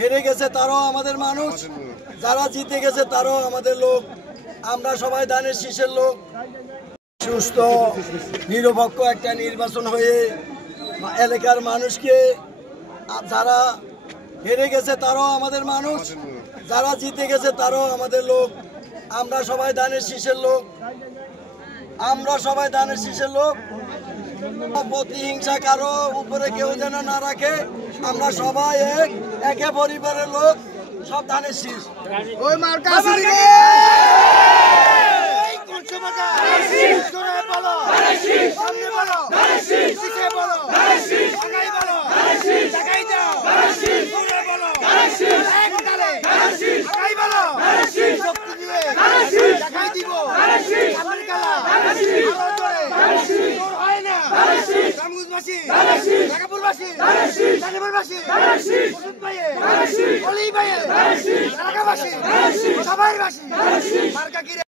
হেরে গেছে তারাও আমাদের মানুষ, যারা জিতে গেছে তারাও আমাদের লোক। আমরা সবাই ধানের শীষের লোক। সুস্থ নিরপেক্ষ একটা নির্বাচন হয়ে এলাকার মানুষকে, যারা হেরে গেছে তারাও আমাদের মানুষ, যারা জিতে গেছে তারাও আমাদের লোক। আমরা সবাই ধানের শীষের লোক। আমরা সবাই ধানের শীষের লোক। প্রতিহিংসা কারো উপরে কেউ যেন না রাখে। আমরা সবাই একে পরিবারের লোক, সব ধানের শীষ। ওই মার্কা সবাই